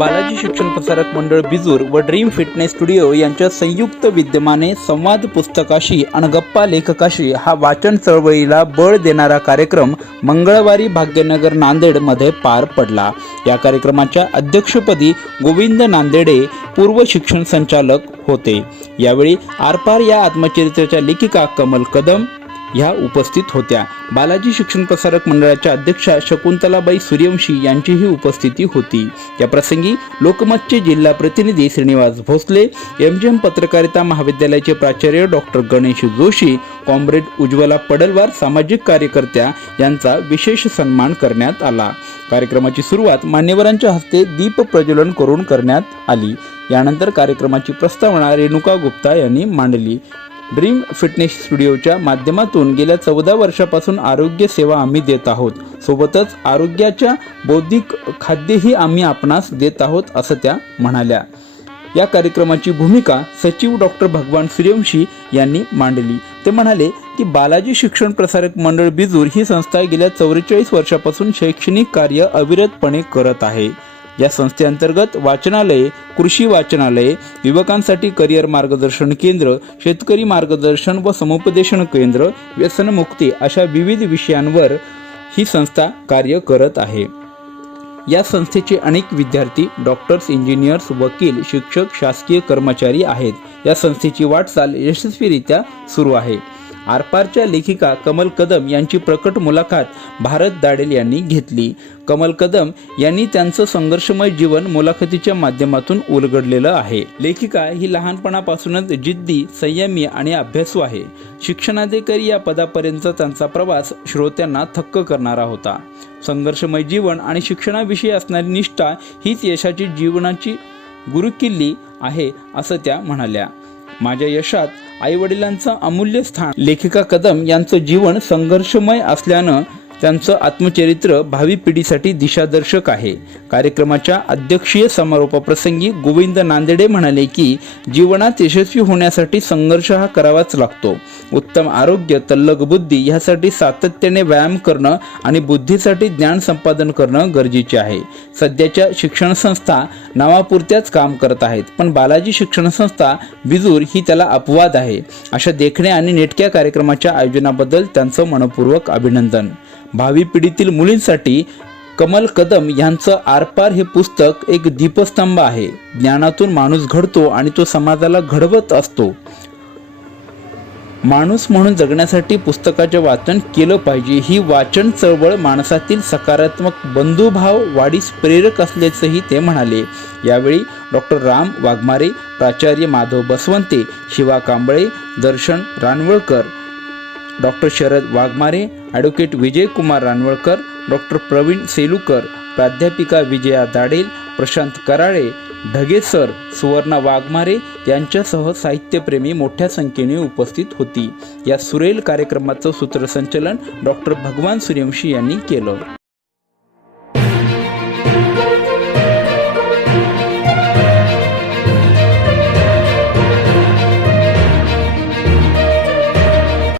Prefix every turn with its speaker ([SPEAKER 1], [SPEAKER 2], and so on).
[SPEAKER 1] बालाजी शिक्षण प्रसारक मंडळ बिजूर व dream fitness studio यांच्या संयुक्त विद्यमाने संवाद पुस्तकाशी आणि गप्पा लेखकाशी हा वाचन चळवळीला बळ देणारा कार्यक्रम मंगळवारी भाग्यनगर नांदेडमध्ये पार पडला. या कार्यक्रमाच्या अध्यक्षपदी गोविंद नांदेडे पूर्व शिक्षण संचालक होते. यावेळी आरपार या आत्मचरित्राच्या लेखिका कमल कदम ह्या उपस्थित होत्या. बालाजी शिक्षण प्रसारक मंडळाच्या अध्यक्षा शकुंतलाबाई सूर्यवंशी यांचीही उपस्थिती होती. या प्रसंगी लोकमतचे जिल्हा प्रतिनिधी Shrinivas Bhosale M G M पत्रकारिता महाविद्यालयाचे प्राचार्य डॉक्टर गणेश जोशी कॉम्रेड उज्ज्वला पडलवार सामाजिक कार्यकर्त्या यांचा विशेष सन्मान करण्यात आला. कार्यक्रमाची सुरुवात मान्यवरांच्या हस्ते दीप प्रज्वलन करून करण्यात आली. यानंतर कार्यक्रमाची प्रस्तावना रेणुका गुप्ता यांनी मांडली. ड्रीम फिटनेस स्टुडिओच्या माध्यमातून गेल्या चौदा वर्षापासून आरोग्य सेवा आम्ही देत आहोत. सोबतच आरोग्याच्या बौद्धिक खाद्यही आम्ही आपणास देत आहोत असं त्या म्हणाल्या. या कार्यक्रमाची भूमिका सचिव डॉक्टर भगवान सूर्यवंशी यांनी मांडली. ते म्हणाले की बालाजी शिक्षण प्रसारक मंडळ बिजूर ही संस्था गेल्या चौवेचाळीस वर्षापासून शैक्षणिक कार्य अविरतपणे करत आहे. या संस्थेअंतर्गत वाचनालये कृषी वाचनालये युवकांसाठी करिअर मार्गदर्शन केंद्र शेतकरी मार्गदर्शन व समुपदेशन केंद्र व्यसनमुक्ती अशा विविध विषयांवर ही संस्था कार्य करत आहे. या संस्थेचे अनेक विद्यार्थी डॉक्टर्स इंजिनियर्स वकील शिक्षक शासकीय कर्मचारी आहेत. या संस्थेची वाटचाल यशस्वीरित्या सुरू आहे. आरपारच्या लेखिका कमल कदम यांची प्रकट मुलाखत भारत दाडेल यांनी घेतली. कमल कदम यांनी त्यांचं संघर्षमय जीवन मुलाखतीच्या माध्यमातून उलगडलेलं आहे. लेखिका ही लहानपणापासूनच जिद्दी संयमी आणि अभ्यासू आहे. शिक्षणाधिकारी या पदापर्यंतचा त्यांचा प्रवास श्रोत्यांना थक्क करणारा होता. संघर्षमय जीवन आणि शिक्षणाविषयी असणारी निष्ठा हीच यशाची जीवनाची गुरुकिल्ली आहे असं त्या म्हणाल्या. माझ्या यशात आईवडिलांचं अमूल्य स्थान. लेखिका कदम यांचं जीवन संघर्षमय असल्यानं त्यांचं आत्मचरित्र भावी पिढीसाठी दिशादर्शक आहे. कार्यक्रमाच्या अध्यक्षीय समारोपाप्रसंगी गोविंद नांदेडे म्हणाले की जीवनात यशस्वी होण्यासाठी संघर्ष हा करावाच लागतो. उत्तम आरोग्य तल्लक बुद्धी ह्यासाठी सातत्याने व्यायाम करणं आणि बुद्धीसाठी ज्ञान संपादन करणं गरजेचे आहे. सध्याच्या शिक्षण संस्था नावापुरत्याच काम करत आहेत पण बालाजी शिक्षण संस्था बिजूर ही त्याला अपवाद आहे. अशा देखण्या आणि नेटक्या कार्यक्रमाच्या आयोजनाबद्दल त्यांचं मनपूर्वक अभिनंदन. भावी पिढीतील मुलींसाठी कमल कदम यांचं आरपार हे पुस्तक एक दीपस्तंभ आहे. ज्ञानातून माणूस घडतो आणि तो समाजाला घडवत असतो. माणूस म्हणून जगण्यासाठी पुस्तकाचे वाचन केलं पाहिजे. ही वाचन चळवळ माणसातील सकारात्मक बंधुभाव वाढीस प्रेरक असल्याचंही ते म्हणाले. यावेळी डॉक्टर राम वाघमारे प्राचार्य Madhav Baswante Shiva Kamble Darshan Ranvalkar doctor Sharad Waghmare advocate Vijaykumar Ranvalkar doctor Pravin Selukar प्राध्यापिका विजया दाडेल प्रशांत कराळे ढगे सर सुवर्णा वाघमारे यांच्यासह साहित्यप्रेमी मोठ्या संख्येने उपस्थित होती. या सुरेल कार्यक्रमाचं सूत्रसंचलन डॉक्टर भगवान सूर्यवंशी यांनी केलं.